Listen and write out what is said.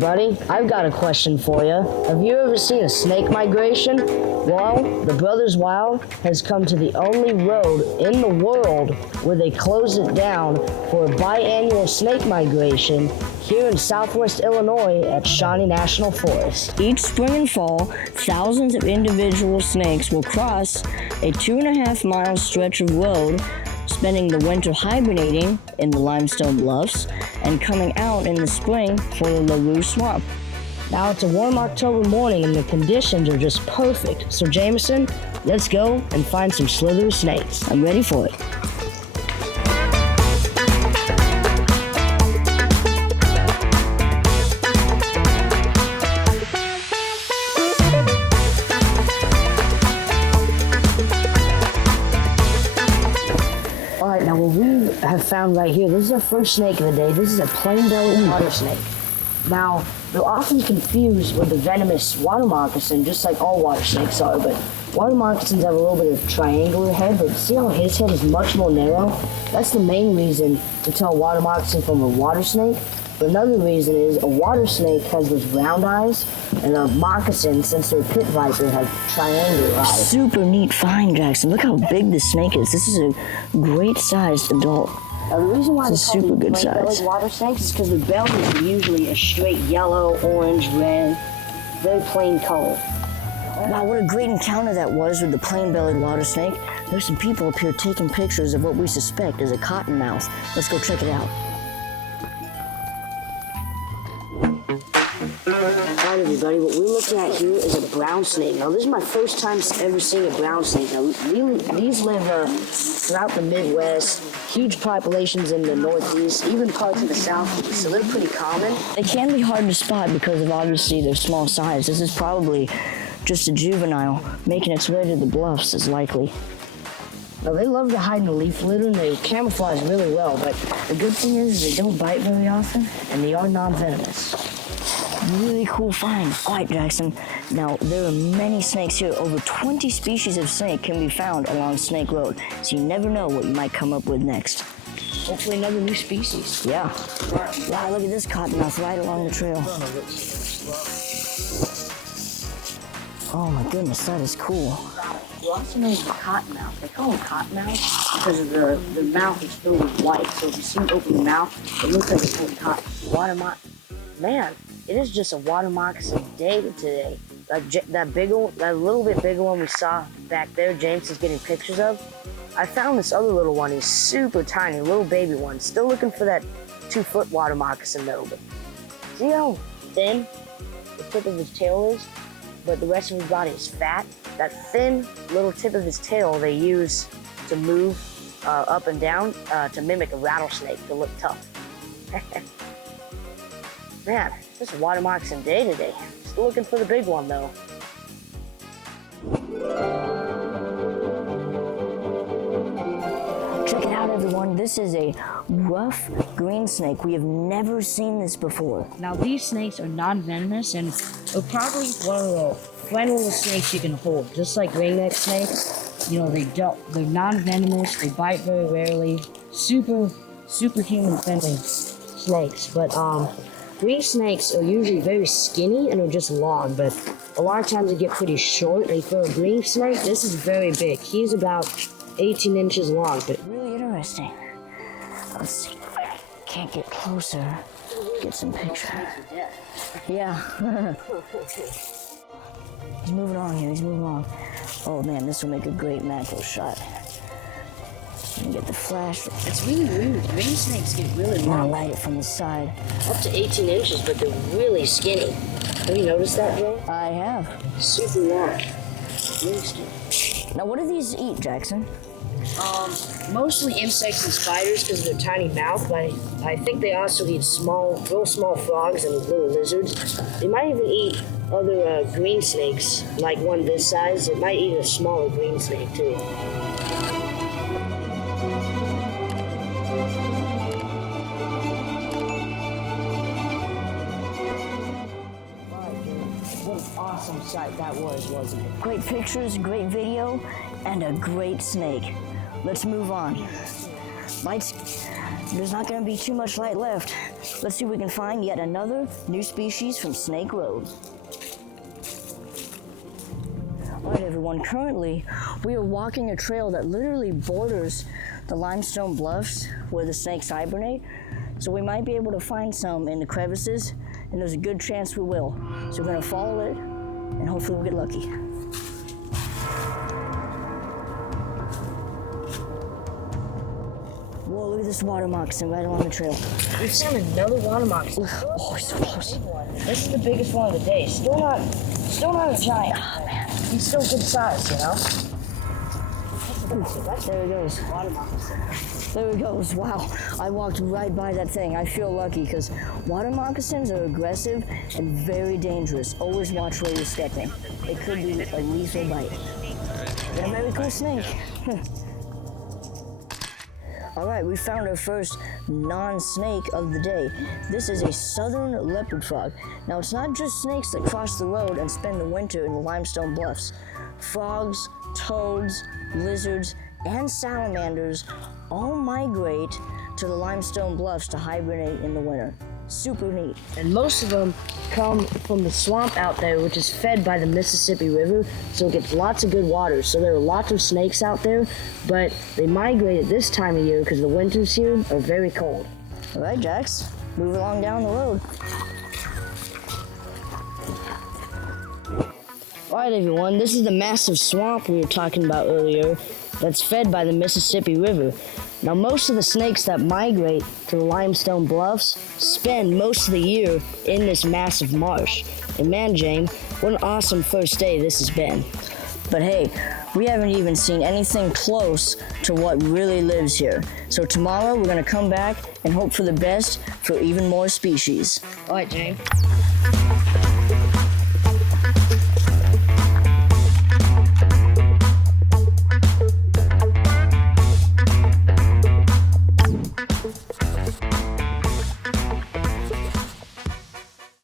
everybody, I've got a question for you. Have you ever seen a snake migration? Well, the Brothers Wild has come to the only road in the world where they close it down for a biannual snake migration here in southwest Illinois at Shawnee National Forest. Each spring and fall, thousands of individual snakes will cross a 2.5-mile stretch of road, spending the winter hibernating in the limestone bluffs and coming out in the spring for the LaRue Swamp. Now it's a warm October morning and the conditions are just perfect. So Jameson, let's go and find some slithery snakes. I'm ready for it. Alright, now what we have found right here, this is our first snake of the day. This is a plain-bellied watersnake. Now, they're often confused with the venomous water moccasin, just like all water snakes are, but water moccasins have a little bit of triangular head, but see how his head is much more narrow? That's the main reason to tell a water moccasin from a water snake. But another reason is a water snake has those round eyes, and a moccasin, since they're a pit viper, has triangular eyes. Super neat find, Jackson. Look how big this snake is. This is a great-sized adult. Now, the reason why it's super good size water snakes is because their belly is usually a straight yellow, orange, red, very plain color. Wow, what a great encounter that was with the plain-bellied water snake. There's some people up here taking pictures of what we suspect is a cottonmouth. Let's go check it out. Alright everybody, what we're looking at here is a brown snake. Now this is my first time ever seeing a brown snake. Now these live throughout the Midwest, huge populations in the Northeast, even parts of the Southeast, so they're pretty common. They can be hard to spot because of obviously their small size. This is probably just a juvenile making its way to the bluffs is likely. Now they love to hide in the leaf litter and they camouflage really well, but the good thing is they don't bite very often and they are non-venomous. Really cool find. All right, Jackson. Now, there are many snakes here. Over 20 species of snake can be found along Snake Road, so you never know what you might come up with next. Hopefully another new species. Yeah. Wow, look at this cottonmouth right along the trail. Oh my goodness, that is cool. You also know the cottonmouth. They call them cottonmouths because of their mouth is filled with white. So if you see them open the mouth, it looks like it's full of cotton. Man, it is just a water moccasin day today. Like that little bit bigger one we saw back there, James is getting pictures of. I found this other little one. He's super tiny, little baby one. Still looking for that 2-foot water moccasin though. But see how thin the tip of his tail is? But the rest of his body is fat. That thin little tip of his tail they use to move up and down to mimic a rattlesnake to look tough. Man, it's just a water moccasin day today. Still looking for the big one though. Check it out everyone, this is a rough greensnake. We have never seen this before. Now these snakes are non-venomous and are probably one of the friendliest snakes you can hold. Just like ringneck snakes, you know, they're non-venomous, they bite very rarely. Super human friendly snakes, but green snakes are usually very skinny and are just long, but a lot of times they get pretty short. And for a green snake, this is very big. He's about 18 inches long, but really interesting. Let's see if I can't get closer. Get some picture. Yeah. He's moving on here, he's moving on. Oh man, this will make a great macro shot. You can get the flash. It's really weird. Green snakes get really long. I'm gonna light it from the side. Up to 18 inches, but they're really skinny. Have you noticed that, Joe? I have. Super long. Really skinny. Now, what do these eat, Jackson? Mostly insects and spiders because of their tiny mouth, but I think they also eat real small frogs and little lizards. They might even eat other green snakes, like one this size. It might eat a smaller green snake, too. What an awesome sight that was, wasn't it? Great pictures, great video, and a great snake. Let's move on. There's not gonna be too much light left. Let's see if we can find yet another new species from Snake Road. All right, everyone, currently we are walking a trail that literally borders the limestone bluffs where the snakes hibernate. So we might be able to find some in the crevices, and there's a good chance we will. So we're gonna follow it, and hopefully we'll get lucky. Whoa, look at this water moccasin right along the trail. We found another water moccasin. Oh, he's so close. This is the biggest one of the day. Still not a giant. Oh, man. He's still good size, you know? There he goes. Water moccasin. There he goes. Wow. I walked right by that thing. I feel lucky because water moccasins are aggressive and very dangerous. Always watch where you're stepping. It could be a lethal bite. And a very cool snake. All right, we found our first non-snake of the day. This is a Southern Leopard Frog. Now, it's not just snakes that cross the road and spend the winter in the limestone bluffs. Frogs, toads, lizards, and salamanders all migrate to the limestone bluffs to hibernate in the winter. Super neat. And most of them come from the swamp out there, which is fed by the Mississippi River, so it gets lots of good water. So there are lots of snakes out there, but they migrate at this time of year because the winters here are very cold. All right, Jax, move along down the road. All right, everyone, this is the massive swamp we were talking about earlier that's fed by the Mississippi River. Now, most of the snakes that migrate to the limestone bluffs spend most of the year in this massive marsh. And man, James, what an awesome first day this has been. But hey, we haven't even seen anything close to what really lives here. So tomorrow we're gonna come back and hope for the best for even more species. All right, James.